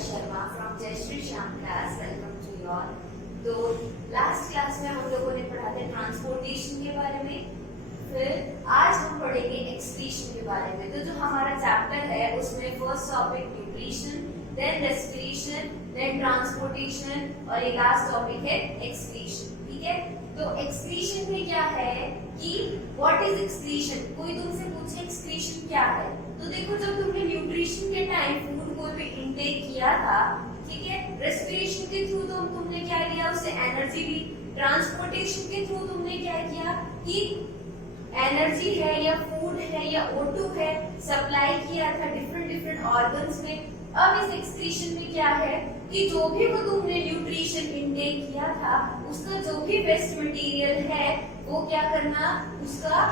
Sharma from Jayashree Shyam class. Welcome to you all. तो last class में हम लोगों ने पढ़ा था ट्रांसपोर्टेशन के बारे में, फिर आज हम पढ़ेंगे एक्सक्रीशन के बारे में। तो जो हमारा चैप्टर है उसमें first topic nutrition, then respiration, then transportation और एक लास्ट टॉपिक है एक्सक्रीशन। ठीक है, तो एक्सक्रीशन में क्या है कि व्हाट इज एक्सक्रीशन। कोई तुमसे पूछे एक्सक्रीशन क्या है, तो देखो जब तुमने न्यूट्रिशन के टाइम फूड कोई भी इंटेक किया था, ठीक है, रेस्पिरेशन के थ्रू तो तुमने क्या लिया, उससे एनर्जी ली। ट्रांसपोर्टेशन के थ्रू तुमने क्या किया कि एनर्जी है या फूड है या O2 है, सप्लाई किया था डिफरेंट ऑर्गन्स में। अब इस एक्सक्रीशन में क्या है कि जो भी वो तुमने न्यूट्रिशन इंटेक किया था उसका जो भी वेस्ट मटेरियल है वो क्या करना, उसका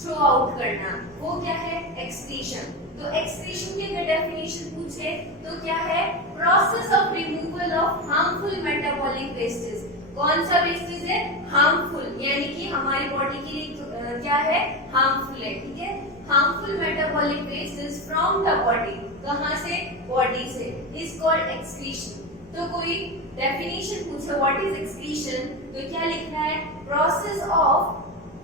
थ्रो आउट करना, वो क्या है एक्सक्रीशन। तो एक्सक्रीशन की अगर डेफिनेशन पूछे तो क्या है, process of removal of harmful metabolic wastage. कौन सा वेस्टेज है, हार्मफुल, यानी कि हमारी बॉडी के लिए क्या है, हार्मफुल है। ठीक है, harmful metabolic wastage from the body, कहां से, बॉडी से, इज कॉल्ड एक्सक्रीशन। तो कोई डेफिनेशन पूछे व्हाट इज एक्सक्रीशन, तो क्या लिखना है, process of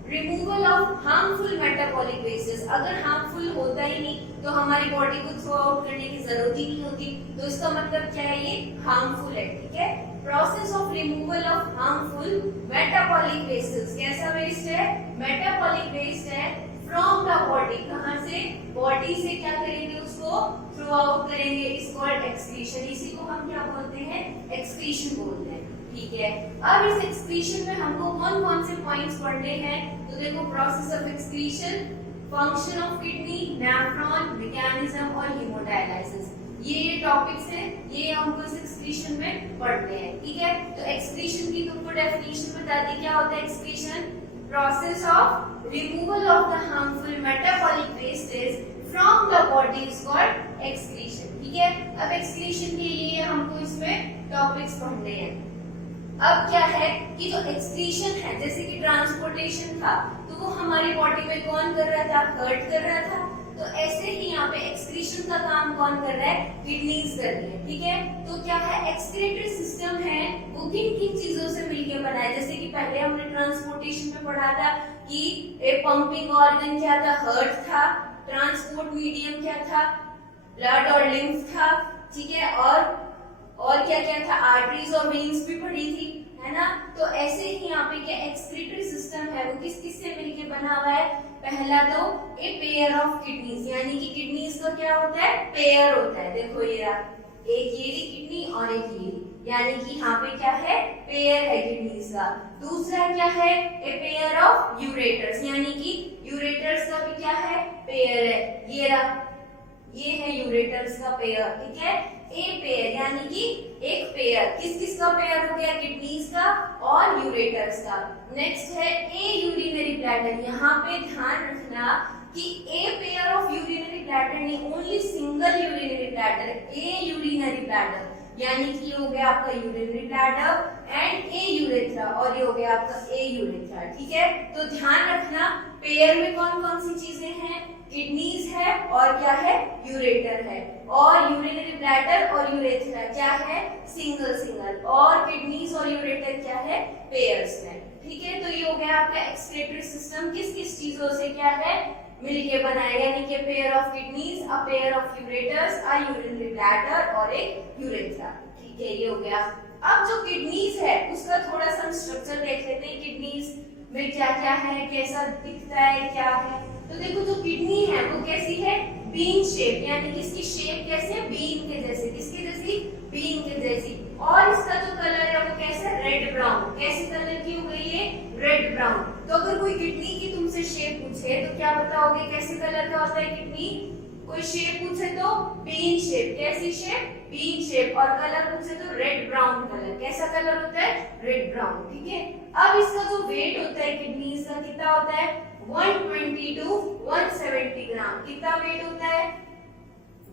removal of harmful metabolic wastage. अगर हार्मफुल होता ही नहीं तो हमारी बॉडी को थ्रो आउट करने की जरूरत ही नहीं होती, तो इसका मतलब क्या है, ये हार्मफुल है। ठीक है, process of removal of harmful metabolic wastage. कैसा वेस्ट है, मेटाबॉलिक वेस्ट है फ्रॉम द बॉडी, कहां से, बॉडी से क्या करेंगे, उसको थ्रो आउट करेंगे, इज कॉल्ड एक्सक्रीशन। इसी को हम क्या बोलते हैं, एक्सक्रीशन बोलते हैं। ठीक है, अब इस एक्सक्रीशन में हमको कौन कौन से पॉइंट्स पढ़ने हैं, तो देखो process of excretion, function of kidney, nephron, mechanism और हेमोडायलिसिस। ये टॉपिक्स हैं, ये हमको इस एक्सक्रीशन में पढ़ते हैं। ठीक है, तो एक्सक्रीशन की तुमको डेफिनेशन बता दी, क्या होता है excretion, process of removal of the harmful metabolic wastage from the body is called excretion. ठीक है, अब एक्सक्रीशन के लिए हमको इसमें टॉपिक्स पढ़ने हैं। अब क्या है कि जो एक्सक्रीशन है, जैसे कि ट्रांसपोर्टेशन था तो वो हमारी बॉडी में कौन कर रहा था, हर्ट कर रहा था। तो ऐसे ही यहाँ पे एक्सक्रीशन का काम कौन कर रहा है, किडनीज कर रही है। ठीक है, तो क्या है, एक्सक्रीटरी सिस्टम है वो किन किन चीजों से मिलकर बना है। जैसे कि पहले हमने ट्रांसपोर्टेशन में पढ़ा था कि पंपिंग ऑर्गन क्या था, हार्ट था, ट्रांसपोर्ट मीडियम क्या था, ब्लड और लिम्फ था। ठीक है, और क्या क्या था, आर्टरीज और वेन्स भी पढ़ी थी, है ना। तो ऐसे ही यहाँ पे क्या एक्सक्रीटरी सिस्टम है वो किस किस से मिलके बना हुआ है, पहला तो ए पेयर ऑफ किडनीज, यानी कि किडनीज का क्या होता है, पेयर होता है। देखो ये रहा, एक ये किडनी और एक ये, यानी कि यहाँ पे क्या है, पेयर है किडनीज का। दूसरा क्या है, ए पेयर ऑफ यूरेटर्स, यानी कि यूरेटर्स का भी क्या है, पेयर है। ये रहा, ये है यूरेटर्स का पेयर। ठीक है, ए पेयर यानी कि एक पेयर, किस किस का पेयर हो गया, किडनीज का और यूरेटर्स का। नेक्स्ट है ए यूरिनरी ब्लैडर। यहाँ पे ध्यान रखना कि a pair of urinary bladder नहीं, ओनली सिंगल यूरिनरी ब्लैडर, ए यूरिनरी ब्लैडर, यानी कि ये हो गया आपका urinary bladder and A urethra, और ये हो गया आपका ए यूरेथ्रा। ठीक है, तो ध्यान रखना पेयर में कौन कौन सी चीजें हैं, किडनीज है और क्या है, यूरेटर है, और यूरिनरी ब्लैडर और यूरेथ्रा क्या है, सिंगल, और किडनीज और यूरेटर क्या है, पेयर्स में। ठीक है, तो ये हो गया आपका एक्सक्रीटरी सिस्टम किस किस चीजों से क्या है, मिलके बनाया, यानी कि pair of kidneys, a pair of ureters, a urinary bladder और एक यूरेथ्रा। ठीक है, ये हो गया। अब जो किडनीज है उसका थोड़ा सा हम स्ट्रक्चर देख लेते हैं, किडनीज में क्या क्या है, कैसा दिखता है, क्या है। तो देखो जो किडनी है वो कैसी है, बीन शेप, यानी कि इसकी शेप कैसे है, बीन के जैसे, किसके जैसी, बीन के जैसी। और इसका जो कलर है वो कैसा, रेड ब्राउन। कैसे कलर की हो गई है, रेड ब्राउन। तो अगर कोई किडनी की तुमसे शेप पूछे तो क्या बताओगे, कैसे कलर का होता है किडनी। कोई शेप पूछे तो बीन शेप, कैसी शेप, बीन शेप, और कलर पूछे तो रेड ब्राउन कलर। कैसा कलर होता है, रेड ब्राउन। ठीक है, अब इसका जो वेट होता है किडनीज का कितना होता है, 120 to 170 ग्राम। कितना वेट होता है,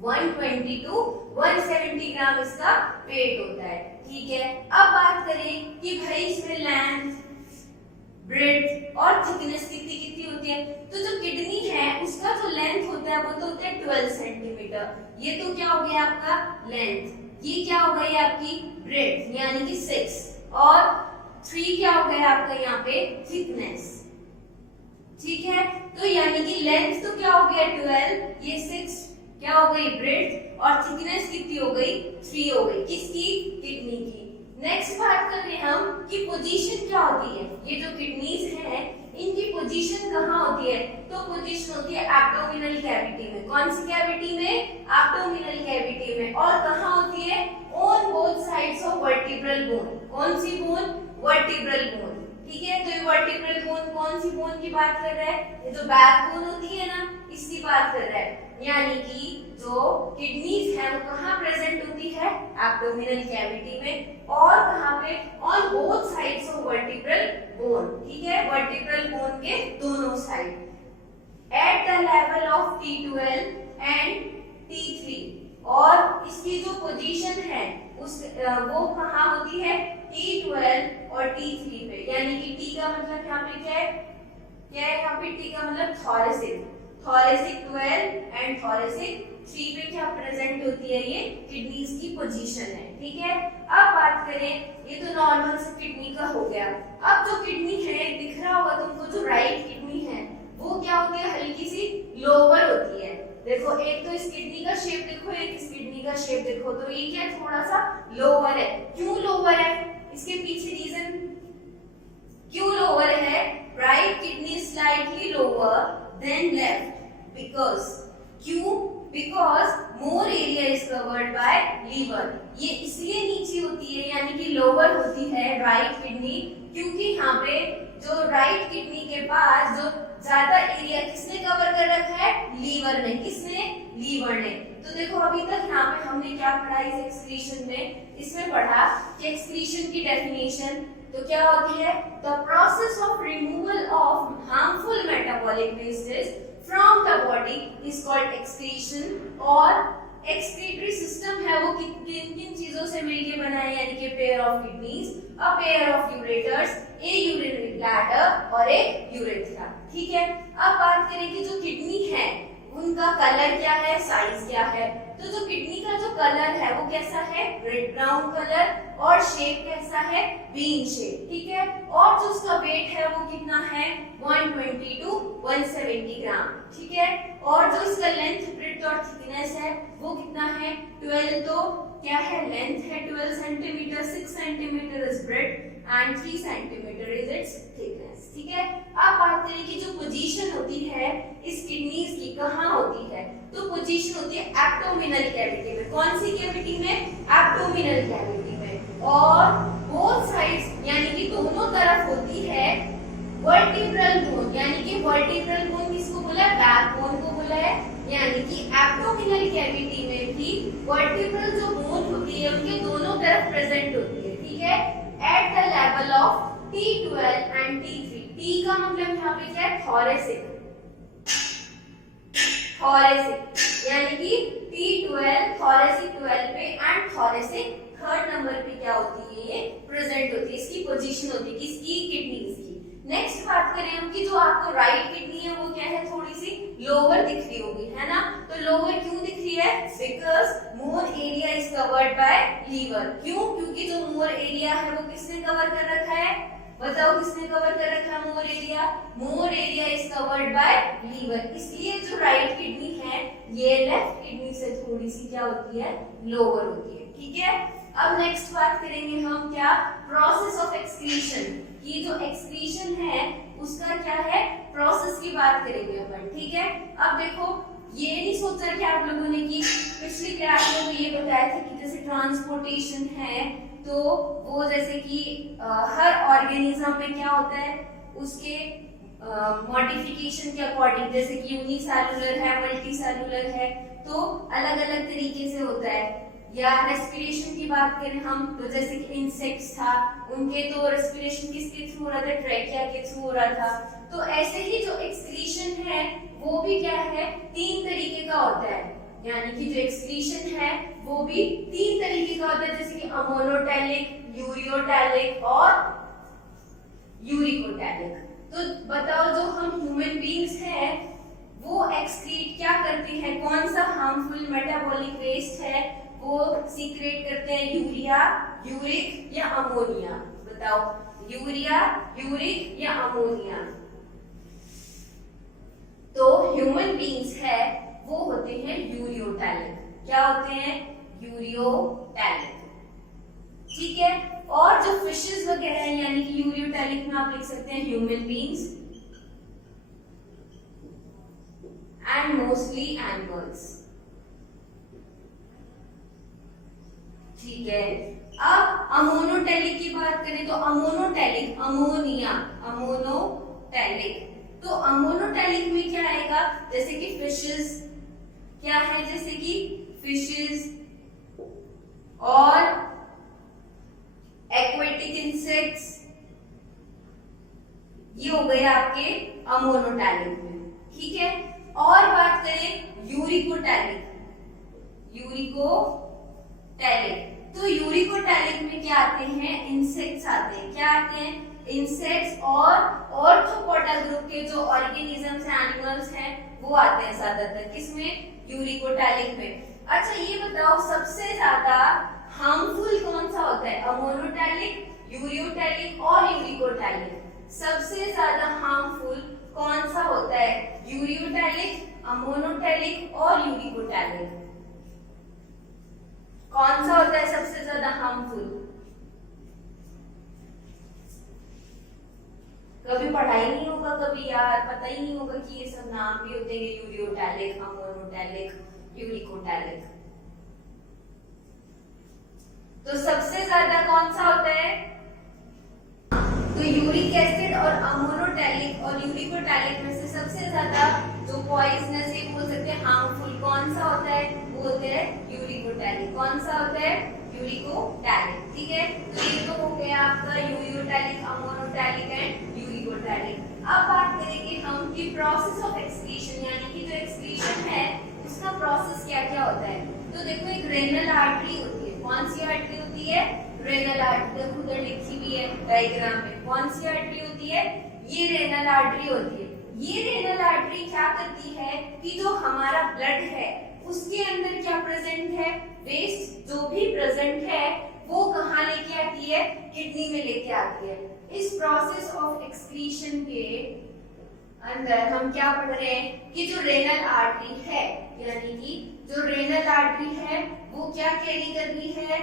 120 to 170 ग्राम इसका वेट होता है। ठीक है, अब बात करें कि भाई इसमें लेंथ, ब्रेड्थ और थिकनेस कितनी कितनी होती है। तो जो किडनी है उसका जो लेंथ होता है वो तो होता है 12 सेंटीमीटर। ये तो क्या हो गया आपका लेंथ, ये क्या हो गई आपकी ब्रेड्थ यानी कि 6 और 3 क्या हो गया आपका यहाँ पे थिकनेस। ठीक है, तो यानी कि लेंथ तो क्या हो गया 12, ये 6 क्या हो गई ब्रेड्थ और थिकनेस कितनी हो गई 3 हो गई किसकी किडनी की। नेक्स्ट बात कर रहे हैं हम कि पोजीशन क्या होती है। ये जो किडनीज हैं इनकी पोजीशन कहाँ होती है, तो पोजीशन होती है एब्डोमिनल कैविटी में। कौन सी कैविटी में, एब्डोमिनल कैविटी में। और कहाँ होती है, on both sides of vertebral bone. कौन सी बोन, वर्टिब्रल बोन। ठीक है, तो ये वर्टिब्रल बोन कौन सी बोन की बात कर रहा है, ये जो बैक बोन होती है ना इसकी बात कर रहा है। यानी कि जो किडनीज है वो कहाँ प्रेजेंट होती है, एब्डोमिनल कैविटी में। और कहाँ पे, on both sides of vertebral bone. ठीक है, वर्टिब्रल बोन के दोनों side at the level of T12 and T3। और इसकी जो पोजीशन है उस वो कहाँ होती है, T12 और T3 पे। यानी कि T का मतलब यहाँ पे क्या है, क्या है यहाँ पे T का मतलब थोरेसिक। थोरेसिक 12 एंड थोरेसिक 3 पे क्या प्रेजेंट होती है, ये किडनीज की पोजीशन है। ठीक है, अब बात करें, ये तो नॉर्मल से किडनी का हो गया। अब जो किडनी है दिख रहा होगा तुमको, जो राइट किडनी है वो क्या होती है, हल्की सी लोअर होती है। देखो एक तो इस किडनी का शेप देखो, एक इस किडनी का शेप देखो, तो ये क्या थोड़ा सा लोअर है। क्यों लोअर है, इसके पीछे रीजन क्यों लोअर है। Right kidney slightly lower than left because, क्यों, because more area is covered by liver. ये इसलिए नीचे होती है यानी कि लोअर होती है राइट किडनी, क्योंकि यहाँ पे जो राइट किडनी के पास जो ज्यादा एरिया किसने कवर कर रखा है, लीवर ने। किसने, लीवर ने। तो देखो अभी तक यहाँ पे हमने क्या पढ़ा इस एक्सक्रीशन में, इसमें पढ़ा कि एक्सक्रीशन की डेफिनेशन तो क्या होती है, the process of removal of harmful metabolic wastage from the body is called excretion. और एक्सक्रीटरी सिस्टम है वो किन किन चीजों से मिलकर बना है, यानी कि pair of kidneys, a pair of ureters, A urinary bladder और एक यूरेथ्रा। ठीक है, अब बात करें कि जो किडनी है उनका कलर क्या है, साइज क्या है। तो जो किडनी का जो कलर है वो कैसा है, रेड ब्राउन कलर, और शेप कैसा है, बीन शेप। ठीक है, और जो उसका वेट है वो कितना है, 120 to 170 ग्राम। ठीक है, और जो इसका लेंथ, ब्रेड्थ और थिकनेस है वो कितना है, 12 तो क्या है, लेंथ है 12 centimetre, 6 centimetre is breadth and 3 centimetre is it's thickness. ठीक है, अब बात करें कि जो पोजीशन होती है इस किडनीज की कहाँ होती है, तो पोजीशन होती है एब्डोमिनल कैविटी में। कौन सी कैविटी में, एब्डोमिनल कैविटी में। और बोथ साइड्स यानी कि दोनों तरफ होती है वर्टिब्रल बोन। यानी कि वर्टिब्रल बोन किसको बोला है, बैक बोन को बोला है। यानी कि एब्डोमिनल कैविटी में भी वर्टिब्रल जो बोन होती है उनके दोनों तरफ प्रेजेंट होती है। ठीक है, at the level of T12 and T3। T का मतलब यहाँ पे क्या है, थोरेसिक। थोरेसिक यानी कि T12 थोरेसिक 12 पे एंड थोरेसिक 3rd नंबर पे क्या होती है, ये प्रेजेंट होती है। इसकी पोजीशन होती है किसकी, किडनीज की। नेक्स्ट बात करें हम कि जो आपको राइट किडनी है वो क्या है, थोड़ी सी लोअर दिख रही होगी, है ना। तो लोअर क्यों दिख रही है, because more area is covered by liver. क्यों, क्योंकि जो मोर एरिया है वो किसने कवर कर रखा है, बताओ किसने कवर कर रखा है more area, more area is covered by liver. इसलिए जो राइट किडनी है ये लेफ्ट किडनी से थोड़ी सी क्या होती है, लोअर होती है। ठीक है, अब नेक्स्ट बात करेंगे हम क्या, प्रोसेस ऑफ एक्सक्रीशन। ये जो एक्सक्रीशन है उसका क्या है, प्रोसेस की बात करेंगे अपन। ठीक है, अब देखो ये नहीं सोचा कि आप लोगों ने कि पिछली क्लास में तो ये बताया था कि जैसे ट्रांसपोर्टेशन है तो वो जैसे कि हर ऑर्गेनिज्म में क्या होता है, उसके मॉडिफिकेशन के अकॉर्डिंग, जैसे कि यूनिसेलुलर है, मल्टीसेलुलर है, तो अलग अलग तरीके से होता है। या रेस्पिरेशन की बात करें हम तो जैसे कि इंसेक्ट्स था, उनके तो रेस्पिरेशन किसके थ्रू हो रहा था, ट्रैकिया के थ्रू हो रहा था। तो ऐसे ही जो एक्सक्रीशन है वो भी क्या है, 3 तरीके का होता है। यानी कि जो एक्सक्रीशन है वो भी 3 तरीके का होता है, जैसे कि अमोनोटैलिक, यूरियोटैलिक और यूरिकोटैलिक। तो बताओ जो हम ह्यूमन बीइंग्स हैं वो एक्सक्रीट क्या करते हैं, कौन सा हार्मफुल मेटाबॉलिक वेस्ट है वो सीक्रेट करते हैं यूरिया, यूरिक या अमोनिया। बताओ, यूरिया, यूरिक या अमोनिया। तो ह्यूमन बींग्स है वो होते हैं यूरियोटैलिक। क्या होते हैं? यूरियोटैलिक। ठीक है। और जो फिशेस वगैरह हैं यानी कि यूरियोटैलिक में आप लिख सकते हैं human beings and mostly animals. ठीक है। अब अमोनोटैलिक की बात करें तो अमोनोटैलिक, अमोनिया, अमोनोटैलिक। तो अमोनोटैलिक में क्या आएगा? जैसे कि फिशेस, क्या है? जैसे कि फिशेस और एक्वेटिक इंसेक्ट्स, ये हो गए आपके अमोनोटैलिक में। ठीक है। और बात करें यूरिकोटैलिक, यूरिकोटैलिक, तो यूरिकोटैलिक में क्या आते हैं? इंसेक्ट्स आते हैं। क्या आते हैं? इंसेक्ट्स और ऑर्थोपोडा ग्रुप के जो ऑर्गेनिजम्स हैं, एनिमल्स हैं, वो आते हैं ज्यादातर। किसमें? यूरिकोटैलिक में। अच्छा ये बताओ सबसे ज्यादा हार्मफुल कौन सा होता है? अमोनोटैलिक, यूरियोटैलिक और यूरिकोटैलिक। सबसे ज्यादा हार्मफुल कौन सा होता है? यूरियोटैलिक, अमोनोटैलिक और यूरिकोटैलिक। कौन सा होता है सबसे ज्यादा हार्मफुल? कभी पढ़ाई नहीं होगा, कभी यार पता ही नहीं होगा कि ये सब नाम भी होते हैं, यूरियोटैलिक, अमोनोटैलिक, यूरिकोटैलिक। तो सबसे ज्यादा कौन सा होता है? तो यूरिक एसिड और अमोनोटैलिक और यूरिकोटैलिक में से सबसे ज्यादा जो पॉइजनस है, बोल सकते हैं हार्मफुल, कौन सा होता है? वो होता है यूरिकोटैलिक। कौन सा होता है? यूरिकोटैलिक। ठीक है। तो ये तो हो गया आपका यूरियोटैलिक, अमोनोटैलिक एंड यूरिकोटैलिक। अब बात करेंगे हम कि प्रोसेस ऑफ एक्सक्रीशन, यानी कि जो एक्सक्रीशन है उसका प्रोसेस क्या क्या होता है। तो देखो एक रेनल आर्टरी होती है। कौन सी आर्टरी होती है? Renal artery. देखो उधर लिखी भी है डायग्राम में। कौन सी आर्टरी होती है? ये रेनल आर्टरी होती है। ये रेनल आर्टरी क्या करती है कि जो हमारा ब्लड है उसके अंदर क्या प्रेजेंट है? वेस्ट जो भी प्रेजेंट है वो कहाँ लेके आती है? किडनी में लेके आती है। इस प्रोसेस ऑफ एक्सक्रीशन के अंदर हम क्या पढ़ रहे हैं कि जो रेनल आर्टरी है, यानी कि जो रेनल आर्टरी है वो क्या कैरी कर रही है?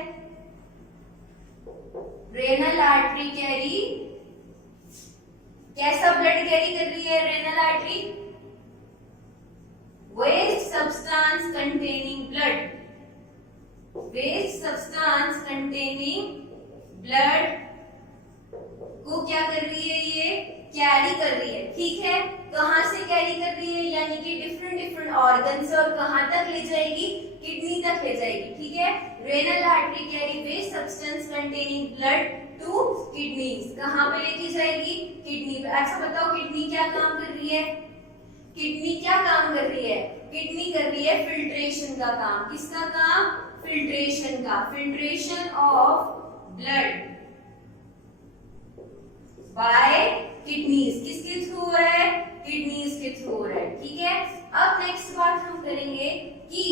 रेनल आर्टरी कैरी, कैसा ब्लड कैरी कर रही है renal artery? Waste substance containing blood, waste substance containing blood को क्या कर रही है? ये कैरी कर रही है। ठीक है। कहां से कैरी कर रही है? यानी कि डिफरेंट ऑर्गन से, और कहां तक ले जाएगी? किडनी तक ले जाएगी। ठीक है। Renal artery carry waste substance containing blood to kidneys. कहां पे लेके जाएगी? किडनी पे। अच्छा बताओ किडनी क्या काम कर रही है? किडनी क्या काम कर रही है? किडनी कर रही है फिल्ट्रेशन का काम। किसका काम? फिल्ट्रेशन का। Filtration of blood bye kidneys. किसके थ्रू हो रहा है? किडनीज के थ्रू हो रहा है। ठीक है। अब नेक्स्ट बात हम करेंगे कि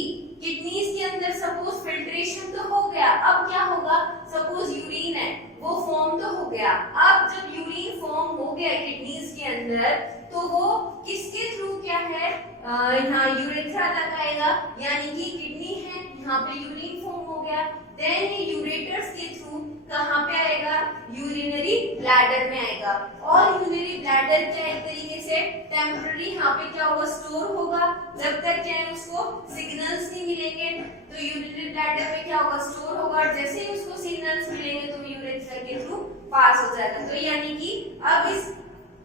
किडनीज के अंदर सपोज फिल्ट्रेशन तो हो गया, अब क्या होगा? सपोज यूरिन है वो फॉर्म तो हो गया। अब जब यूरिन फॉर्म हो गया किडनीज के अंदर तो वो किसके थ्रू क्या है? यहाँ यूरेथ्रा तक आएगा, यानी कि किडनी है, यहाँ पे यूरिन फॉर्म हो गया, देन ये यूरेटर्स के थ्रू कहाँ पे आएगा? यूरिनरी ब्लैडर में आएगा। और यूरिनरी ब्लैडर क्या एक तरीके से टेम्पररी यहाँ पे क्या होगा? स्टोर होगा। जब तक क्या है उसको सिग्नल्स नहीं मिलेंगे तो यूरिनरी ब्लैडर में क्या होगा? स्टोर होगा। जैसे ही उसको सिग्नल्स मिलेंगे तो यूरेथ्रा के थ्रू पास हो जाएगा। तो यानी कि अब इस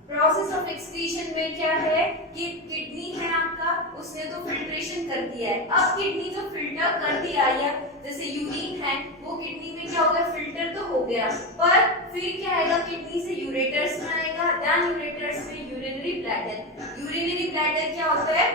प्रोसेस ऑफ एक्सक्रीशन में क्या है कि किडनी है आपका, उसने तो फिल्ट्रेशन कर दिया है। अब किडनी जो फिल्टर कर दिया या जैसे यूरिन है वो किडनी में क्या होगा? फिल्टर तो हो गया, पर फिर क्या आएगा? किडनी से यूरेटर्स में आएगा, देन यूरेटर्स में यूरिनरी ब्लैडर। यूरिनरी ब्लैडर क्या होता है?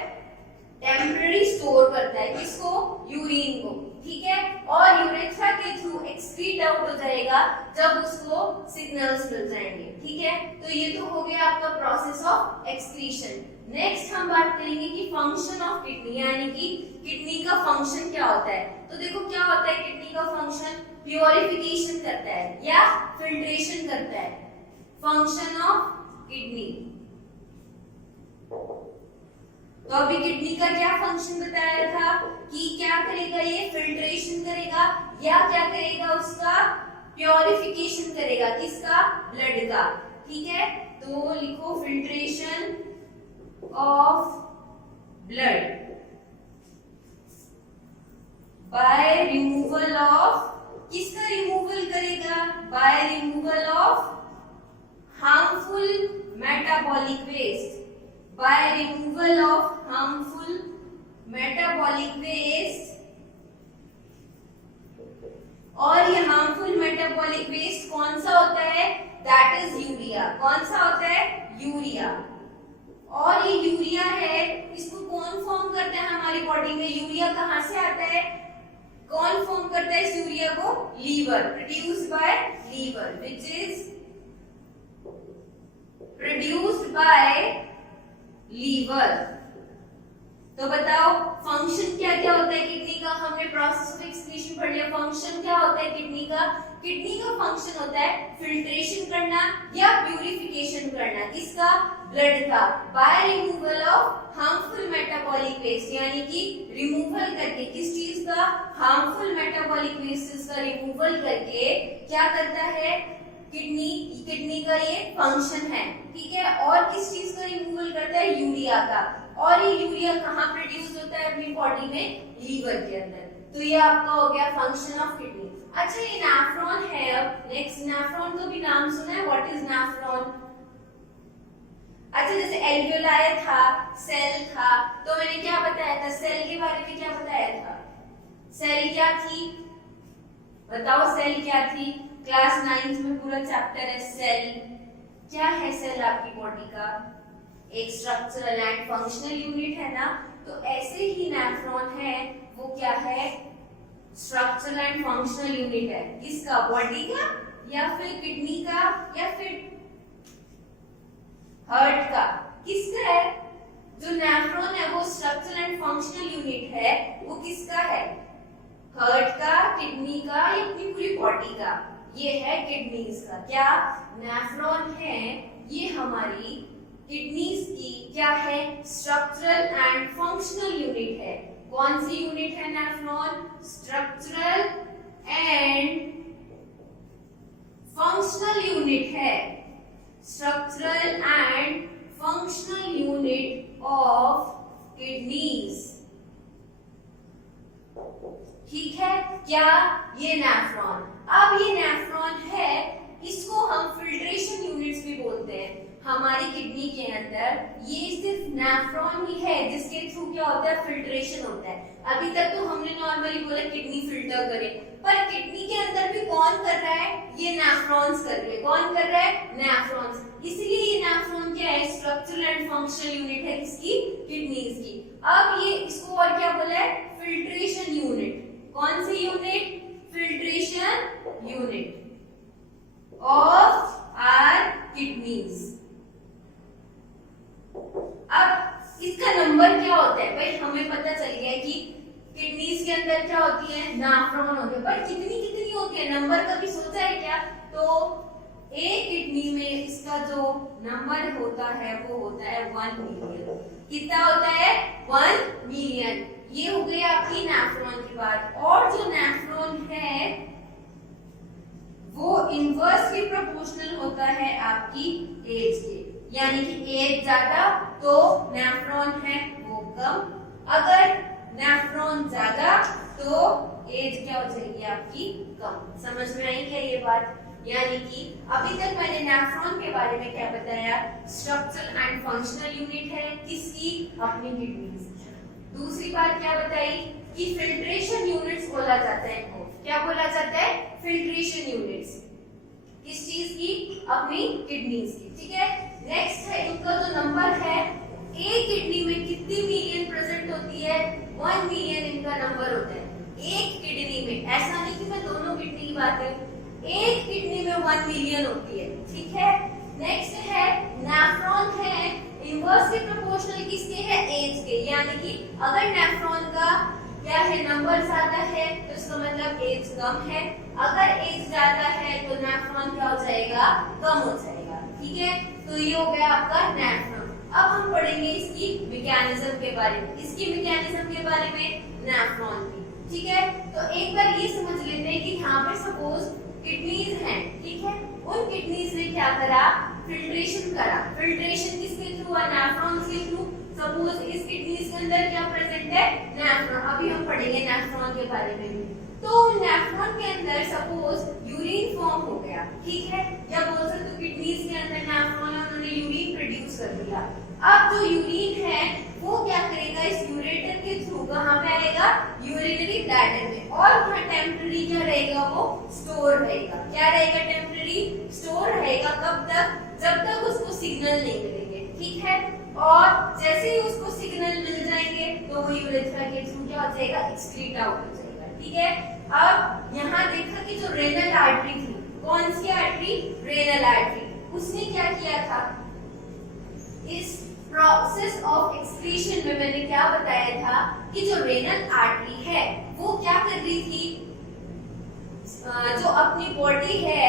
टेम्पररी स्टोर करता है किसको? यूरिन को। ठीक है। और यूरेथ्रा के थ्रू एक्सक्रीट आउट हो जाएगा जब उसको सिग्नल्स मिल जाएंगे। ठीक है। तो ये तो हो गया आपका प्रोसेस ऑफ एक्सक्रीशन। नेक्स्ट हम बात करेंगे कि फंक्शन ऑफ किडनी, यानी कि किडनी का फंक्शन क्या होता है। तो देखो क्या होता है किडनी का फंक्शन, प्योरिफिकेशन करता है या फिल्ट्रेशन करता है। फंक्शन ऑफ किडनी, तो अभी किडनी का क्या फंक्शन बताया था कि क्या करेगा, ये फिल्ट्रेशन करेगा या क्या करेगा, उसका प्योरिफिकेशन करेगा, किसका, ब्लड का। ठीक है, तो लिखो filtration of blood by removal of, किसका रिमूवल करेगा, by removal of harmful metabolic waste, by removal of harmful metabolic waste. और ये हार्मफुल मेटाबॉलिक वेस्ट कौन सा होता है, दैट इज यूरिया। कौन सा होता है, यूरिया। और ये यूरिया है, इसको कौन फॉर्म करता है हमारी बॉडी में, यूरिया कहां से आता है, कौन फॉर्म करता है इस यूरिया को, liver, produced by liver, which is produced by liver. तो बताओ फंक्शन क्या क्या होता है किडनी का, हमने प्रोसेस ऑफ एक्सक्रीशन पढ़ लिया। फंक्शन क्या होता है किडनी का, किडनी का फंक्शन होता है फिल्ट्रेशन करना या प्यूरिफिकेशन करना, किसका, ब्लड का, by removal of harmful metabolic waste, यानी कि रिमूवल करके, किस चीज का, हार्मफुल मेटाबॉलिक वेस्ट का रिमूवल करके क्या करता है किडनी का ये फंक्शन है। ठीक है, और किस चीज का रिमूवल करता है, यूरिया का। और ये यूरिया कहाँ प्रोड्यूस होता है अपनी बॉडी में, लीवर के अंदर। तो ये आपका हो गया फंक्शन ऑफ किडनी। अच्छा ये नेफ्रॉन है, अब नेक्स्ट नेफ्रॉन का भी नाम सुना है, व्हाट इज नेफ्रॉन। अच्छा जैसे एल्वियोलाई था, सेल था, तो मैंने क्या बताया था, सेल के बारे में क्या बताया था, सेल क्या थी, बताओ सेल क्या थी, क्लास 9 में पूरा चैप्टर है सेल। क्या है सेल आपकी बॉडी का, एक स्ट्रक्चरल एंड फंक्शनल यूनिट है ना। तो ऐसे ही नेफ्रॉन है, वो क्या है, स्ट्रक्चरल एंड फंक्शनल यूनिट है, किसका, बॉडी का या फिर किडनी का या फिर हार्ट का, किसका है, जो नेफ्रॉन है वो स्ट्रक्चरल एंड फंक्शनल यूनिट है, वो किसका है, हार्ट का, किडनी का या अपनी पूरी बॉडी का, ये है किडनीज का। क्या नेफ्रॉन है, ये हमारी किडनीज की क्या है, स्ट्रक्चरल एंड फंक्शनल यूनिट है। कौन सी यूनिट है nephron, structural and functional unit है, structural and functional unit of kidneys. ठीक है, क्या, ये नेफ्रॉन। अब ये नेफ्रॉन है, इसको हम फिल्ट्रेशन यूनिट्स भी बोलते हैं। हमारी किडनी के अंदर ये सिर्फ नेफ्रॉन ही है जिसके थ्रू क्या होता है, फिल्ट्रेशन होता है। अभी तक तो हमने नॉर्मली बोला किडनी फिल्टर करे, पर किडनी के अंदर भी कौन कर रहा है, ये नेफ्रॉन्स कर रहे हैं। कौन कर रहा है, नेफ्रॉन्स। इसलिए ये नेफ्रॉन क्या है, स्ट्रक्चरल एंड फंक्शनल यूनिट है किसकी, किडनीज की। अब ये इसको और क्या बोला है, फिल्ट्रेशन यूनिट। कौन सी unit, filtration unit of our kidneys. अब इसका नंबर क्या होता है, भाई हमें पता चल गया कि किडनीज के अंदर क्या होती है, नेफ्रॉन होते हैं, पर कितनी कितनी होती है, नंबर कभी सोचा है क्या। तो एक किडनी में इसका जो नंबर होता है वो होता है 1 मिलियन। कितना होता है, 1 मिलियन। ये हो गई आपकी नेफ्रॉन की बात। और जो नेफ्रॉन है वो इनवर्सली प्रोपोर्शनल होता है आपकी एज के, यानी कि एज ज्यादा तो नेफ्रॉन है वो कम, अगर नेफ्रॉन ज्यादा तो एज क्या हो जाएगी आपकी कम। समझ में आई क्या ये बात। यानी कि अभी तक मैंने नेफ्रॉन के बारे में क्या बताया, स्ट्रक्चरल एंड फंक्शनल यूनिट है किसकी, अपनी किडनीज। दूसरी बात क्या बताई कि फिल्ट्रेशन यूनिट्स बोला जाता है इनको। क्या बोला जाता है, फिल्ट्रेशन यूनिट्स। किस चीज की, अपनी किडनीज की। ठीक है, नेक्स्ट है इनका जो नंबर है, एक किडनी में कितनी मिलियन प्रेजेंट होती है, 1 मिलियन इनका नंबर होता है एक किडनी में। ऐसा नहीं कि मैं दोनों किडनी की बात करूं, एक किडनी में 1 मिलियन होती है। ठीक है, नेक्स्ट है नेफ्रॉन है, इनवर्सली प्रोपोर्शनल यानी कि अगर नेफ्रॉन का क्या है नंबर ज्यादा है तो इसका मतलब एज कम है, अगर एज ज्यादा है तो नेफ्रॉन क्या हो जाएगा, कम हो जाएगा। ठीक है, तो ये हो गया आपका नेफ्रॉन। अब हम पढ़ेंगे इसकी मैकेनिज्म के बारे में, इसकी मैकेनिज्म के बारे में नेफ्रॉन की। ठीक है, तो एक बार ये समझ लेते हैं कि यहाँ पे सपोज किडनीज हैं, ठीक है, उन किडनीज ने क्या करा, फिल्ट्रेशन करा। फिल्ट्रेशन किसके थ्रू है, नेफ्रॉन के थ्रू। सपोज इस किडनीज के अंदर क्या प्रेजेंट है, नेफ्रॉन। अभी हम पढ़ेंगे नेफ्रॉन के बारे में भी। तो नेफ्रॉन के अंदर सपोज यूरिन फॉर्म हो गया, ठीक है, या बोल सकते हो किडनीज के अंदर नेफ्रॉन है, उन्होंने यूरिन प्रोड्यूस कर दिया। अब जो यूरिन है वो क्या करेगा, इस यूरेटर के थ्रू कहां पे आएगा, यूरिनरी ब्लैडर में, और वहां टेम्पररी क्या रहेगा, वो स्टोर रहेगा। क्या रहेगा, टेम्पररी स्टोर रहेगा। कब तक, जब तक उसको सिग्नल नहीं मिलेंगे। ठीक है, और जैसे ही उसको सिग्नल मिल जाएंगे तो वो यूरेथ्रा के थ्रू क्या हो जाएगा, एक्सक्रीट आउट हो जाएगा। ठीक है, अब यहाँ देखा कि जो रेनल आर्टरी थी, कौन सी आर्टरी, रेनल आर्टरी, उसने क्या किया था, इस प्रोसेस ऑफ एक्सक्रीशन में मैंने क्या बताया था कि जो रेनल आर्टरी है वो क्या कर रही थी, जो अपनी बॉडी है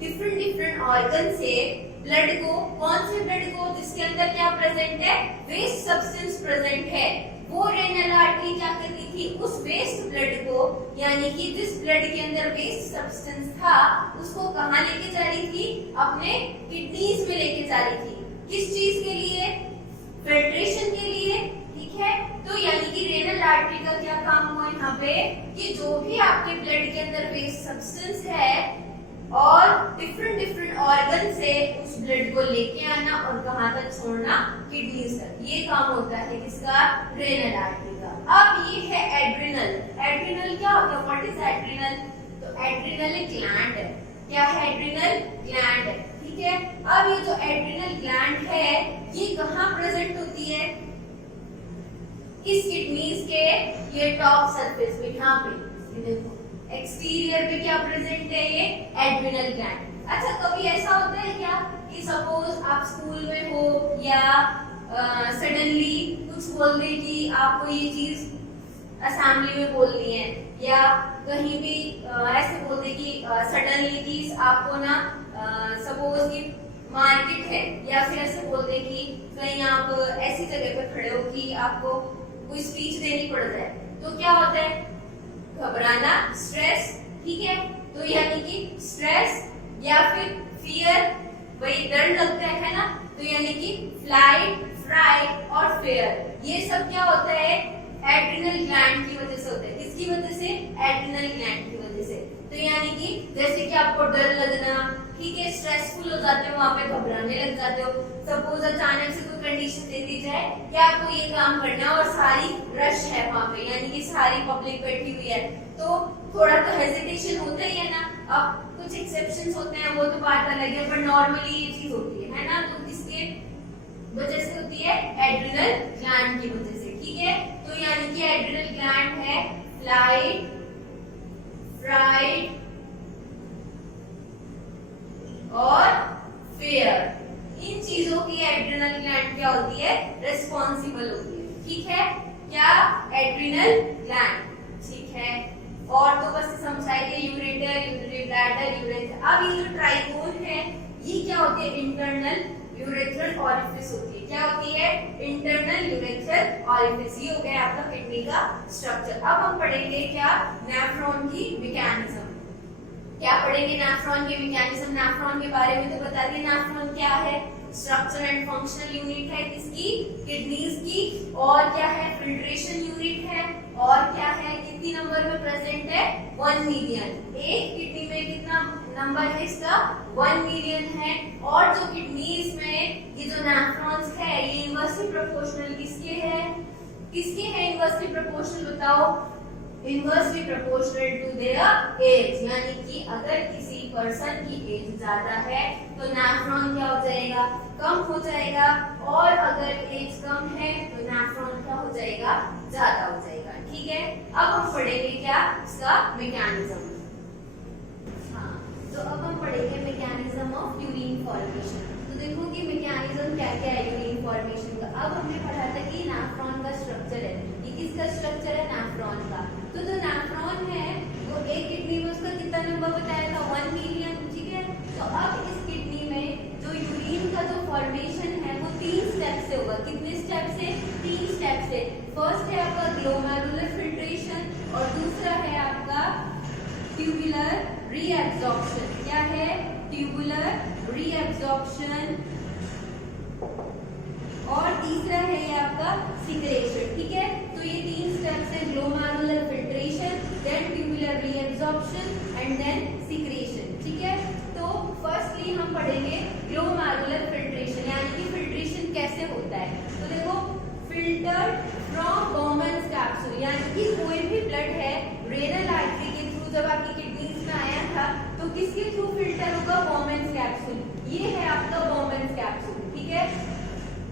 डिफरेंट डिफरेंट ऑर्गन से ब्लड को, कौन से ब्लड को, जिसके अंदर क्या प्रेजेंट है, वेस्ट सब्सटेंस प्रेजेंट है, वो रेनल आर्टरी क्या कर रही थी, उस वेस्ट ब्लड को, यानी कि जिस ब्लड के अंदर वेस्ट सब्सटेंस था उसको कहां लेके जा रही थी, अपने किडनीज में लेके जा रही थी। किस चीज के लिए, फिल्ट्रेशन के लिए। ठीक है, तो यानी कि रेनल आर्टरी का क्या काम हुआ यहाँ पे कि जो भी आपके ब्लड के अंदर वेस्ट सब्सटेंस है और डिफरेंट डिफरेंट ऑर्गन से उस ब्लड को लेके आना और कहां तक छोड़ना, किडनीज तक, ये काम होता है किसका, रेनल आर्टरी का। अब ये है एड्रिनल। एड्रिनल क्या होता है, व्हाट इज एड्रिनल, तो एड्रिनल एक ग्लैंड है। क्या है, एड्रिनल ग्लैंड है। ठीक है, अब ये जो एड्रिनल ग्लैंड है ये कहाँ प्रेजेंट होती है, इस किडनीज के ये टॉप सरफेस पे, यहाँ पे देखो एक्सटीरियर पे क्या प्रेजेंट है, ये एड्रिनल ग्लैंड। अच्छा, कभी ऐसा होता है क्या कि सपोज आप स्कूल में हो या सडनली कुछ बोल दे कि आपको ये चीज असेंबली में बोलनी है, या कहीं भी ऐसे बोल दे कि सडनली कि आपको ना सपोज कि मार्केट है, या फिर ऐसे बोल दे कि कहीं आप ऐसी जगह पर खड़े हो कि आपको कोई स्पीच देनी पड़ जाए, तो क्या होता है, घबराना, स्ट्रेस। ठीक है, तो यानी कि स्ट्रेस या फिर फियर, वही डर लगता है ना, तो यानी कि फ्लाइट, फ्राइट और फेयर, ये सब क्या होता है, एड्रिनल ग्लैंड की वजह से होता है। किसकी वजह से, एड्रिनल ग्लैंड की वजह से। तो यानी कि जैसे कि आपको डर लगना, ठीक है, स्ट्रेसफुल हो जाते हो, वहां पे घबराने लग जाते हो। सपोज अचानक से कोई कंडीशन दे दी जाए कि आपको ये काम करना है और सारी रश है वहां पे, यानी कि सारी पब्लिक बैठी हुई है, तो थोड़ा तो हेजिटेशन होता ही है ना। अब कुछ एक्सेप्शंस होते हैं, वो तो बात अलग है, पर नॉर्मली ये चीज होती है ना। तो किसके वजह से होती है, एड्रिनल ग्लैंड की वजह से। ठीक है, तो यानी कि एड्रिनल ग्लैंड है फ्लाइट, फ्राइट और फेयर, इन चीजों की एड्रिनल ग्लैंड क्या होती है, रिस्पॉन्सिबल होती है। ठीक है, क्या, एड्रिनल ग्लैंड। ठीक है, और तो बस समझाइए, यूरेटर, यूरिनरी ब्लैडर, यूरेथ्रा। अब ये जो ट्राइकोन है ये क्या होती है, इंटरनल यूरेथ्रल ऑरिफिस होती है। क्या होती है, इंटरनल यूरेथ्रल ऑरिफिस। ये हो गया आपका किडनी का स्ट्रक्चर। अब हम पढ़ेंगे क्या, नेफ्रॉन की मैकेनिज्म। क्या पढ़ेंगे, नेफ्रॉन की मैकेनिज्म। नेफ्रॉन के बारे में तो बता दिए, नेफ्रॉन क्या है, स्ट्रक्चर एंड फंक्शनल यूनिट है किसकी, किडनीज की, और क्या है, फिल्ट्रेशन यूनिट है, और क्या है, कितनी नंबर में प्रेजेंट है, 1 मिलियन। एक किडनी में कितना नंबर है इसका, 1 मिलियन है। और जो किडनीज में ये जो नेफ्रॉन्स है ये इनवर्सली प्रोपोर्शनल किसके है, किसके है इनवर्सली प्रोपोर्शनल, बताओ, inversely proportional to their age, यानी कि अगर किसी पर्सन की एज ज्यादा है तो नेफ्रॉन क्या हो जाएगा, कम हो जाएगा, और अगर एज कम है तो नेफ्रॉन क्या हो जाएगा, ज्यादा हो जाएगा। ठीक है, अब हम पढ़ेंगे क्या, इसका मैकेनिज्म। हाँ, तो अब हम पढ़ेंगे मैकेनिज्म ऑफ यूरिन फॉर्मेशन। तो देखो कि मैकेनिज्म क्या क्या है यूरिन फॉर्मेशन का। अब हमने पढ़ा था कि नेफ्रॉन का स्ट्रक्चर इसका स्ट्रक्चर है नेफ्रॉन का। तो जो नेफ्रॉन है वो एक किडनी में उसका कितना नंबर बताया था 1 मिलियन, ठीक है। तो अब इस किडनी में जो यूरिन का जो फॉर्मेशन है वो 3 स्टेप से होगा। कितने स्टेप से? 3 स्टेप से। फर्स्ट है आपका ग्लोमेरुलर फिल्ट्रेशन और दूसरा है आपका ट्यूबुलर रीएब्जॉर्प्शन। क्या है? ट्यूबुलर रीएब्जॉर्प्शन और तीसरा है ये आपका सिक्रेशन, ठीक है। तो ये 3 स्टेप्स है, glomerular filtration, then tubular reabsorption and then secretion, ठीक है। तो फर्स्टली हम पढ़ेंगे ग्लोमेरुलर फिल्ट्रेशन, यानी कि फिल्ट्रेशन कैसे होता है। तो देखो, फिल्टर्ड फ्रॉम बोमन्स कैप्सूल, यानी कि कोई भी ब्लड है रेनल आर्टरी के थ्रू जब आपकी किडनीज में आया था तो किसके थ्रू फिल्टर होगा? Bowman's capsule. ये है आपका बोमन्स कैप्सूल, ठीक है।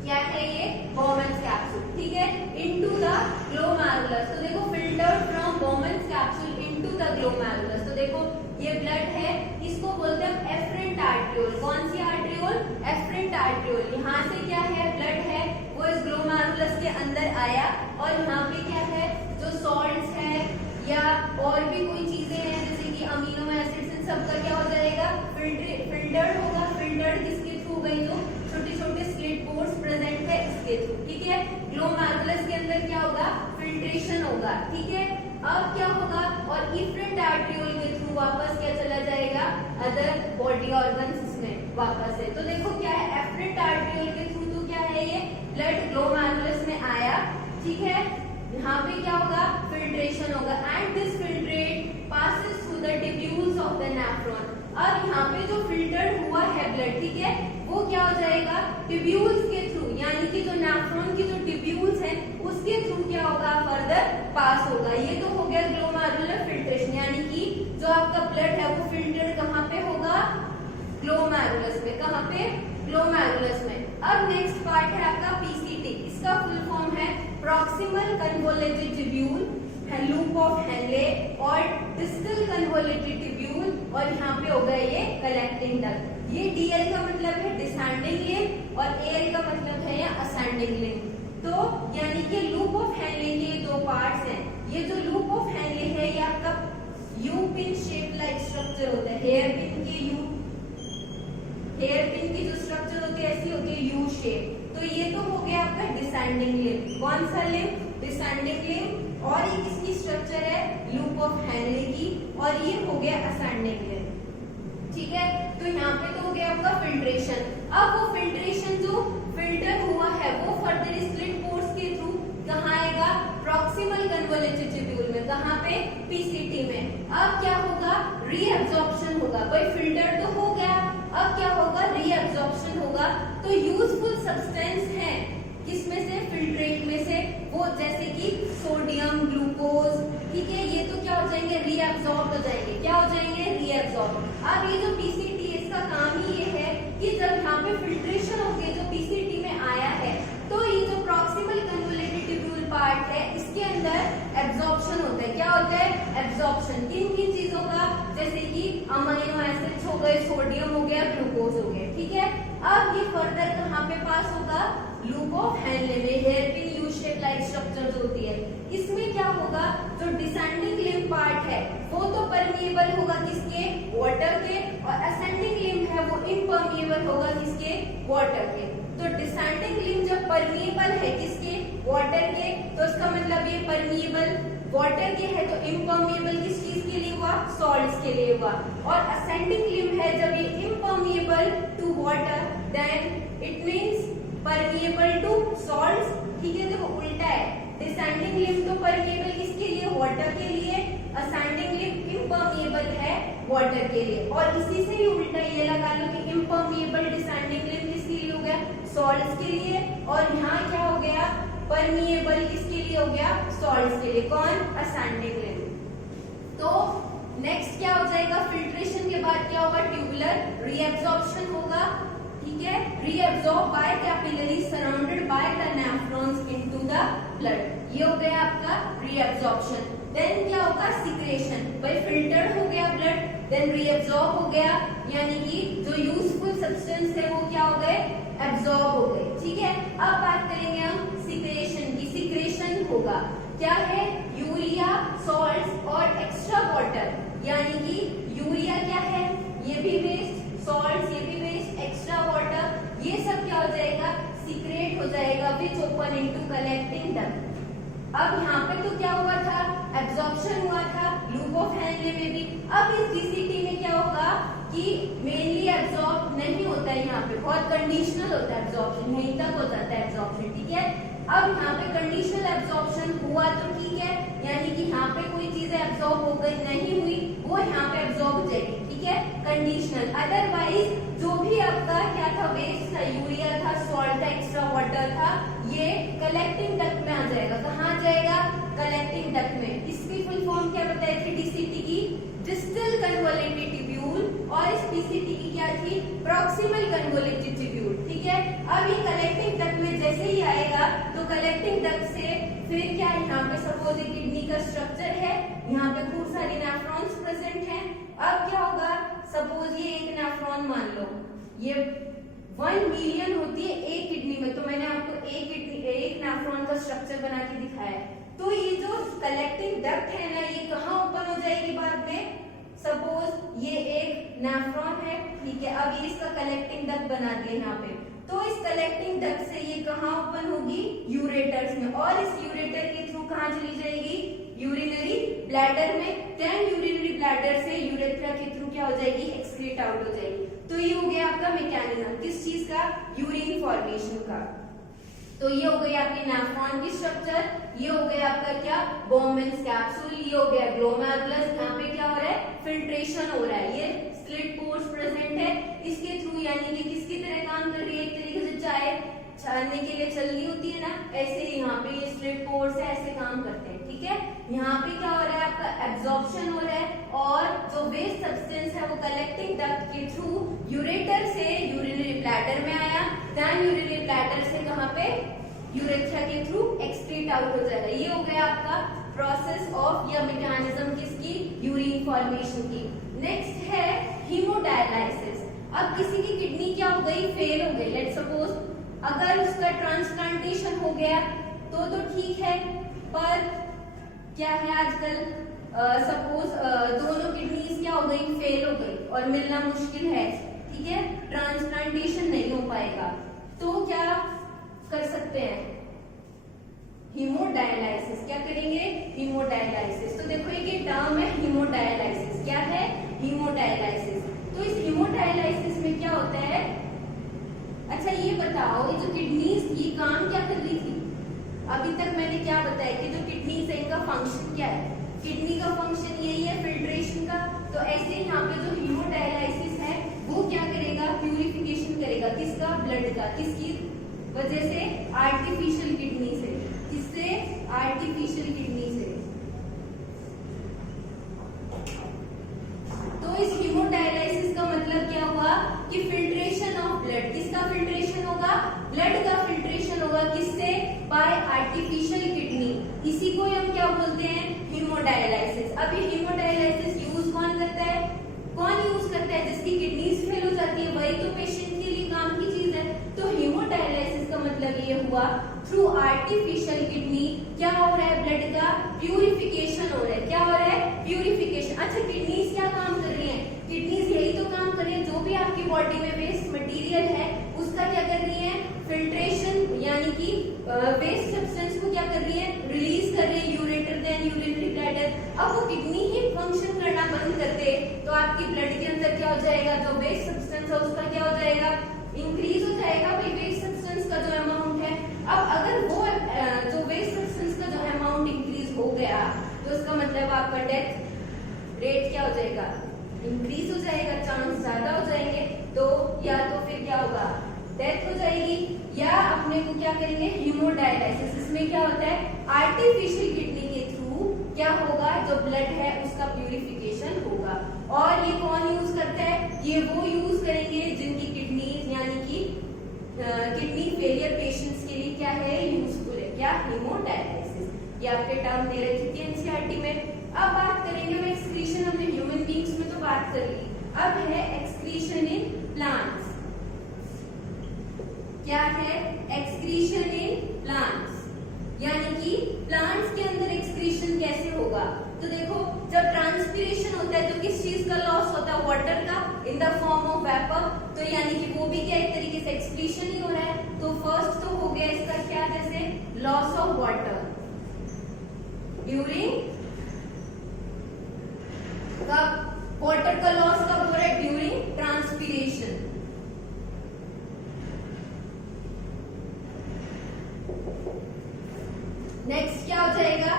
क्या है ये? बोमन्स कैप्सूल, ठीक है, इनटू द ग्लोमेरुलस। तो देखो, filtered from Bowman's capsule into the glomerulus. तो देखो, ये ब्लड है, इसको बोलते हैं एफरेंट आर्ट्रियोल। कौन सी आर्ट्रियोल? Efferent arteriole. यहाँ से क्या है? ब्लड है वो इस ग्लोमेरुलस के अंदर आया और यहाँ पे क्या है? जो सॉल्ट्स है या और भी कोई चीजें हैं जैसे कि अमीनो एसिड्स, इन सब का क्या हो जाएगा? फिल्टर्ड होगा। फिल्टर्ड किसके थ्रू गई? जो छोटे छोटे स्लिट पोर्स प्रेजेंट है इसके थ्रू, ठीक है। ग्लोमेरुलस के अंदर क्या होगा? फिल्ट्रेशन होगा, ठीक है। अब क्या होगा? और इफरेंट आर्ट्रियोल के थ्रू वापस क्या चला जाएगा? अदर बॉडी ऑर्गन्स में वापस है। तो देखो क्या है? एफरेंट आर्ट्रियोल के थ्रू तो क्या है? ये ब्लड ग्लोमेरुलस में आया, ठीक है। यहाँ पे क्या होगा? फिल्ट्रेशन होगा and this filtrate passes through the tubules of the nephron. अब यहाँ पे जो फिल्टर्ड हुआ है ब्लड, ठीक है, वो क्या हो जाएगा? ट्यूब्यूल्स के थ्रू, यानी कि जो नेफ्रॉन की जो ट्यूब्यूल्स हैं उसके थ्रू क्या होगा? फर्दर पास होगा। ये तो हो गया ग्लोमेरुलर फिल्ट्रेशन, यानी कि जो आपका ब्लड है वो फिल्टर्ड कहाँ पे होगा? ग्लोमेरुलस में। कहाँ पे? ग्लोमेरुलस में। अब नेक्स्ट पार्ट है आपका पीसीटी। इसका फुल फॉर्म है proximal convoluted tubule, loop of Henley और डिस्टल कन्वोलेटेड ट्यूब्यूल और यहाँ पे होगा ये कलेक्टिंग डक्ट। ये डीएल का मतलब है डिसेंडिंग लिम्ब और एएल का मतलब है या असेंडिंग लिम्ब। तो यानी कि लूप ऑफ हेनले के 2 पार्ट्स हैं। ये जो लूप ऑफ हेनले है ये आपका you pin shape like structure होता है। हेयर पिन की जो स्ट्रक्चर होती है ऐसी होती है यू शेप। तो ये तो हो गया आपका डिसेंडिंग लिम्ब। कौन सा लिम्ब? Descending limb. और ये किसकी स्ट्रक्चर है? लूप ऑफ हेनले की। और ये हो गया असेंडिंग लिम्ब, ठीक है। तो यहाँ पे तो हो गया आपका फिल्ट्रेशन। अब वो फिल्ट्रेशन जो फिल्टर हुआ है वो फर्दर स्लिट पोर्स के थ्रू कहाँ आएगा? प्रॉक्सिमल कन्वोलेटेड ट्यूब्यूल में। कहाँ पे? पीसीटी में। अब क्या होगा? रीअब्जॉर्प्शन होगा। भाई फिल्टर तो हो गया, अब क्या होगा? रीअब्जॉर्प्शन होगा। तो यूजफुल सब्सटेंस है किसमें से? फिल्ट्रेट में से। वो जैसे कि सोडियम, ग्लूकोज, ठीक है, ये तो क्या हो जाएंगे? रीअब्सॉर्ब हो जाएंगे। क्या हो जाएंगे? रीअब्सॉर्ब। अब ये जो पीसीटी है इसका काम ही ये है कि जब यहाँ पे फिल्ट्रेशन होके जो पीसीटी में आया है तो ये जो प्रॉक्सिमल कन्वोलेटेड ट्यूब्यूल पार्ट है इसके अंदर एब्जॉर्प्शन होता है। क्या होता है? एब्जॉर्प्शन। किन किन चीजों का? जैसे कि अमीनो एसिड्स हो गए, सोडियम हो गया, ग्लूकोज हो गया, ठीक है। अब ये फर्दर कहाँ पे पास होगा? लूप ऑफ हेनले में। Hair pin U shape like structure जो होती है इसमें क्या होगा? जो डिसेंडिंग लिम्ब पार्ट है वो तो परमिएबल होगा किसके? वाटर के। और असेंडिंग लिम्ब है वो इम्परमिएबल होगा किसके? वाटर के। तो डिसेंडिंग लिम्ब जब परमिएबल है किसके? वाटर के। तो इसका मतलब ये परमिएबल वाटर के है तो इम्परमिएबल किस चीज के लिए हुआ? सॉल्ट्स के लिए हुआ। और असेंडिंग लिम्ब है जब ये impermeable to water then it means permeable to salts, ठीक है। देखो उल्टा है, डिसेंडिंग लिम्ब तो परमिएबल किसके लिए? वाटर के लिए। असेंडिंग लिम्ब इम्परमिएबल है वाटर के लिए। और इसी से ही उल्टा ये लगा लो कि इम्परमिएबल डिसेंडिंग लिम्ब किसके लिए हो गया? सॉल्ट्स के लिए। और यहाँ क्या हो गया? परमिएबल किसके लिए हो गया? सॉल्ट्स के लिए। कौन? Ascending limb. तो नेक्स्ट क्या हो जाएगा? फिल्ट्रेशन के बाद क्या होगा? ट्यूबुलर रीअब्जॉर्प्शन होगा, ठीक है। Reabsorb by capillaries surrounded by the nephrons into the blood. ये हो गया आपका रीअब्सॉर्प्शन। देन क्या होगा? सिक्रेशन। भाई फिल्टर्ड हो गया ब्लड, देन रीअब्सॉर्ब हो गया, यानी कि जो यूजफुल सब्सटेंस है वो क्या हो गए? एब्सॉर्ब हो गए, ठीक है। अब बात करेंगे हम सिक्रेशन की। सिक्रेशन होगा क्या है, यूरिया, सॉल्ट्स और एक्स्ट्रा वाटर, यानी कि यूरिया क्या है, ये भी वेस्ट, सॉल्ट्स ये भी वेस्ट, एक्स्ट्रा वाटर ये सब क्या हो जाएगा, सीक्रेट हो जाएगा which open into collecting duct. अब यहाँ पे तो क्या हुआ था, एब्जॉर्प्शन हुआ था लूप ऑफ हेनले में भी। अब इस डीसीटी में क्या होगा कि मेनली एब्जॉर्ब नहीं होता है, यहाँ पे बहुत कंडीशनल होता है एब्जॉर्प्शन, यहीं तक हो जाता है एब्जॉर्प्शन, ठीक है। अब यहाँ पे कंडीशनल एब्जॉर्प्शन हुआ तो ठीक है, यानी कि यहाँ पे कोई चीजें एब्जॉर्ब हो गई, नहीं हुई वो यहाँ पे एब्जॉर्ब हो जाएगी, ठीक है, कंडीशनल। अदरवाइज जो भी आपका क्या था, वेस्ट था, यूरिया था, सॉल्ट था, एक्स्ट्रा वाटर था, ये कलेक्टिंग डक्ट में आ जाएगा। कहाँ जाएगा, कलेक्टिंग डक्ट में। इसकी फुल फॉर्म क्या बताई थी डीसीटी की, डिस्टल कन्वोलेटेड ट्यूब्यूल, और इस डीसीटी की क्या थी, प्रॉक्सिमल कन्वोलेटेड ट्यूब्यूल, ठीक है। अब ये कलेक्टिंग डक्ट में जैसे ही आएगा तो कलेक्टिंग डक्ट से फिर क्या, यहाँ पे सपोज ये किडनी का स्ट्रक्चर है, यहाँ पे खूब सारी नेफ्रॉन्स प्रेजेंट हैं। अब क्या होगा, सपोज ये एक नेफ्रॉन मान लो, ये 1 मिलियन होती है एक किडनी में, तो मैंने आपको एक नेफ्रॉन का स्ट्रक्चर बना के दिखाया है। तो ये जो कलेक्टिंग डक्ट है ना, ये कहाँ ओपन हो जाएगी बाद में, सपोज ये एक नेफ्रॉन है, ठीक है। अब ये इसका कलेक्टिंग डक्ट बना दिया यहाँ पे, तो इस कलेक्टिंग डक्ट से ये कहाँ ओपन होगी, यूरेटर्स में, और इस यूरेटर के थ्रू कहाँ चली जाएगी, यूरिनरी ब्लैडर में। देन यूरिनरी ब्लैडर से यूरेथ्रा के थ्रू क्या हो जाएगी, एक्सक्रीट आउट हो जाएगी। तो ये हो गया आपका मैकेनिज्म, किस चीज का, यूरिन फॉर्मेशन का। तो ये हो गई आपकी नेफ्रॉन की स्ट्रक्चर, ये हो गया आपका क्या, बोम्बेन्स कैप्सूल, ये हो गया ग्लोमेरुलस, यहाँ पे क्या हो रहा है, फिल्ट्रेशन हो रहा है, ये स्लिट पोर्स प्रेजेंट है, इसके थ्रू यानी कि किसकी तरह काम कर रही है, एक तरीके से चाय छानने के लिए चलनी होती है ना, ऐसे ही यहाँ पे ये स्लिट पोर्स है, ऐसे काम करते हैं, ठीक है। यहाँ पे क्या हो रहा है, आपका एब्जॉर्प्शन हो रहा है, और जो वेस्ट सब्सटेंस है वो कलेक्टिंग डक्ट के थ्रू यूरेटर से यूरिनरी ब्लैडर में आया, देन यूरिनरी ब्लैडर से कहाँ पे, यूरेथ्रा के थ्रू एक्सक्रीट आउट हो जाएगा। ये हो गया आपका प्रोसेस ऑफ या मैकेनिज्म किसकी, यूरिन फॉर्मेशन की। नेक्स्ट है हीमोडायलाइसिस। अब किसी की किडनी क्या हो गई, फेल हो गई, लेट्स सपोज अगर उसका ट्रांसप्लांटेशन हो गया तो ठीक है, पर क्या है आजकल सपोज दोनों किडनीज क्या हो गई, फेल हो गई और मिलना मुश्किल है, ठीक है, ट्रांसप्लांटेशन नहीं हो पाएगा, तो क्या कर सकते हैं, हीमोडायलाइसिस। क्या करेंगे, हीमोडायलाइसिस। तो देखो ये टर्म है हीमोडायलाइसिस, क्या है, हीमोडायलाइसिस। तो इस हीमोडायलाइसिस में क्या होता है, अच्छा ये बताओ, ये जो किडनीज की काम क्या कर रही थी, अभी तक मैंने क्या बताया कि जो किडनीज है इनका फंक्शन क्या है, किडनी का फंक्शन यही है फिल्ट्रेशन का। तो ऐसे यहाँ पे जो हीमोडायलाइसिस है वो क्या करेगा, प्यूरिफिकेशन करेगा, किसका, ब्लड का, किसकी वजह से, आर्टिफिशियल किडनी से, किससे, आर्टिफिशियल किडनी से। तो इस हीमोडायलाइसिस का मतलब क्या हुआ कि फिल्ट्रेशन ऑफ ब्लड, किसका फिल्ट्रेशन होगा, ब्लड का फिल्ट्रेशन होगा, किससे, बाय आर्टिफिशियल किडनी। इसी को हम क्या बोलते हैं, हीमोडायलाइसिस। अब ये हीमोडायलाइसिस यूज कौन करता है, कौन यूज करता है, जिसकी किडनीज फेल हो जाती है, वही तो पेशेंट के लिए काम की चीज है। तो हीमोडायलाइसिस का मतलब ये हुआ थ्रू आर्टिफिशियल किडनी क्या हो रहा है, ब्लड का प्यूरिफिकेशन हो रहा है, क्या हो रहा है, प्यूरिफिकेशन। अच्छा किडनीज क्या काम कर रही है, किडनीज यही तो काम कर रही है, जो भी आपकी बॉडी में वेस्ट मटेरियल है उसका क्या कर रही है, फिल्ट्रेशन, यानी कि वेस्ट सब्सटेंस को क्या कर रही है, रिलीज कर रही है, यूरेटर देन यूरिनरी ब्लैडर। अब वो किडनी ही फंक्शन करना बंद कर दे तो आपकी ब्लड के अंदर क्या हो जाएगा, जो वेस्ट सब्सटेंस है उसका क्या हो जाएगा, इंक्रीज हो जाएगा भाई, वेस्ट सब्सटेंस का जो अमाउंट है। अब अगर वो जो वेस्ट सब्सटेंस का जो अमाउंट इंक्रीज हो गया तो उसका मतलब आपका डेथ रेट क्या हो जाएगा, इंक्रीज हो जाएगा, चांस ज्यादा हो जाएंगे। तो या तो फिर क्या होगा, डेथ हो जाएगी, या अपने को क्या करेंगे, हीमोडायलाइसिस। इसमें क्या होता है, आर्टिफिशियल किडनी के थ्रू क्या होगा, जो ब्लड है उसका प्यूरिफिकेशन होगा। और ये कौन यूज करता है, ये वो यूज करेंगे जिनकी किडनी यानी कि किडनी फेलियर पेशेंट्स के लिए क्या है, यूजफुल है, क्या, हीमोडायलाइसिस। ये आपके टर्म दे रहे थे एनसीईआरटी में। अब बात करेंगे हम एक्सक्रीशन, हमने ह्यूमन बींग्स में तो बात कर ली, अब है एक्सक्रीशन इन प्लांट्स। क्या है, एक्सक्रीशन इन प्लांट्स, यानी कि प्लांट्स के अंदर वाटर का in the form of vapour, तो यानी कि वो भी क्या एक तरीके से एक्सक्रीशन ही हो रहा है। तो फर्स्ट तो हो गया इसका क्या, जैसे loss of water during water का लॉस कब हो रहा है, ड्यूरिंग ट्रांसपीरेशन। नेक्स्ट क्या हो जाएगा,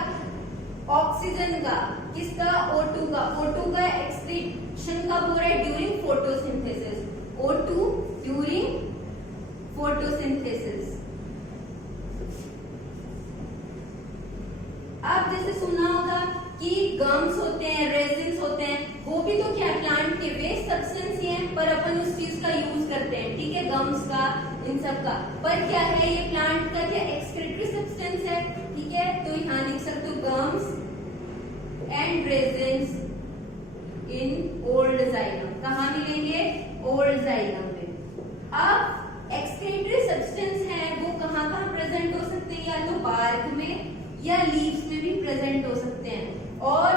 ऑक्सीजन का, किसका, O2 का। O2 का एक्सक्रीशन कब हो रहा है, during photosynthesis. O2 during photosynthesis. आप जैसे सुना होगा कि गम्स होते हैं, रेजिन्स होते हैं, वो भी तो क्या प्लांट के वेस्ट सब्सटेंस ही हैं, पर अपन उस चीज का यूज करते हैं, ठीक है, गम्स का, इन सब का। पर क्या है, ये प्लांट का क्या एक्सक्रीटरी सब्सटेंस है, ठीक है। तो यहाँ लिख सकते हो gums and resins in old xylem. कहाँ मिलेंगे, ओल्ड जाइलम में। अब एक्सक्रीटरी सब्सटेंस है वो कहाँ कहाँ प्रेजेंट हो सकते हैं, या तो बार्क में या लीव्स में भी प्रेजेंट हो सकते हैं। और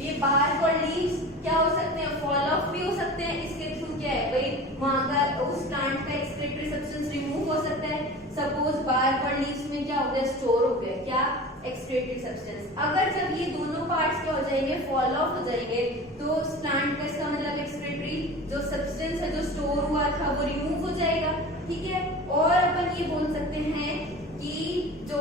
ये बार्क और लीव्स क्या हो सकते हैं, फॉल ऑफ भी हो सकते हैं। इसके थ्रू क्या है भाई, वहां का उस प्लांट का एक्सक्रीटरी सब्सटेंस रिमूव हो सकता है। सपोज बार्क और लीव्स में क्या हो गया, स्टोर हो गया क्या, एक्सक्रीटरी सब्सटेंस। अगर जब ये दोनों पार्ट्स क्या हो जाएंगे, फॉल ऑफ हो जाएंगे, तो उस प्लांट का, इसका मतलब एक्सक्रीटरी जो सब्सटेंस है जो स्टोर हुआ था वो रिमूव हो जाएगा, ठीक है। और अपन ये बोल सकते हैं कि जो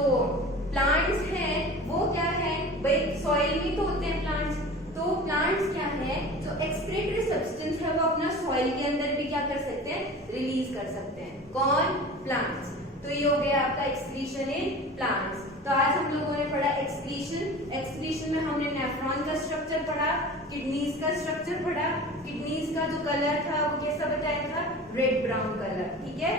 प्लांट्स हैं वो क्या है भाई, सॉइल में तो होते हैं प्लांट्स, तो प्लांट्स क्या है, जो एक्सक्रीटरी सब्सटेंस है वो अपना सॉइल के अंदर भी क्या कर सकते हैं, रिलीज कर सकते हैं। कौन, प्लांट्स। तो ये हो गया आपका एक्सक्रीशन इन प्लांट्स। तो आज हम लोगों ने पढ़ा एक्सक्रीशन। एक्सक्रीशन में हमने नेफ्रॉन का स्ट्रक्चर पढ़ा, किडनीज का स्ट्रक्चर पढ़ा। किडनीज का जो कलर था वो कैसा बताया था, रेड ब्राउन कलर, ठीक है।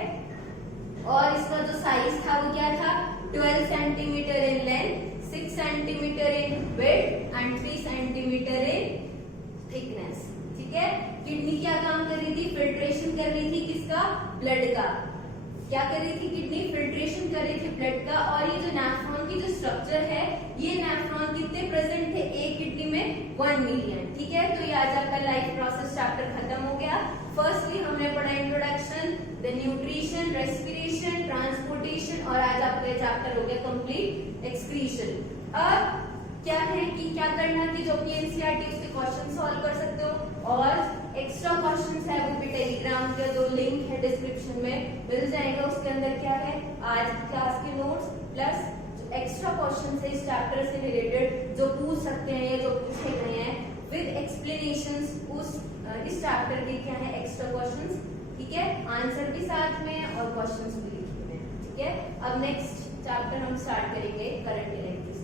और इसका जो साइज था वो क्या था, 12 centimetre in length, 6 centimetre in width and 3 centimetre in thickness, ठीक है। किडनी क्या काम कर रही थी, फिल्ट्रेशन कर रही थी, किसका, ब्लड का। क्या कर रही थी किडनी, फिल्ट्रेशन कर रही थी ब्लड का। और ये जो नेफ्रॉन की जो स्ट्रक्चर है, ये नेफ्रॉन कितने प्रेजेंट थे एक किडनी में, 1 मिलियन, ठीक है। तो ये आज आपका लाइफ प्रोसेस चैप्टर खत्म हो गया। फर्स्टली हमने पढ़ा introduction, the nutrition, respiration, transportation, और आज आपका ये चैप्टर हो गया कंप्लीट, एक्सक्रीशन। अब क्या है कि क्या करना है कि जो भी एनसीईआरटी उसके क्वेश्चन सॉल्व कर सकते हो, और एक्स्ट्रा क्वेश्चंस है वो भी टेलीग्राम का जो लिंक है डिस्क्रिप्शन में मिल जाएगा। उसके अंदर क्या है, आज क्लास के नोट्स प्लस एक्स्ट्रा क्वेश्चन है इस चैप्टर से रिलेटेड जो पूछ सकते हैं या जो पूछे गए हैं विद एक्सप्लेनेशंस। इस चैप्टर के क्या है, एक्स्ट्रा क्वेश्चंस, ठीक है, आंसर भी साथ में और क्वेश्चंस भी लिखे हुए हैं, ठीक है। अब नेक्स्ट चैप्टर हम स्टार्ट करेंगे करंट इलेक्ट्रिसिटी।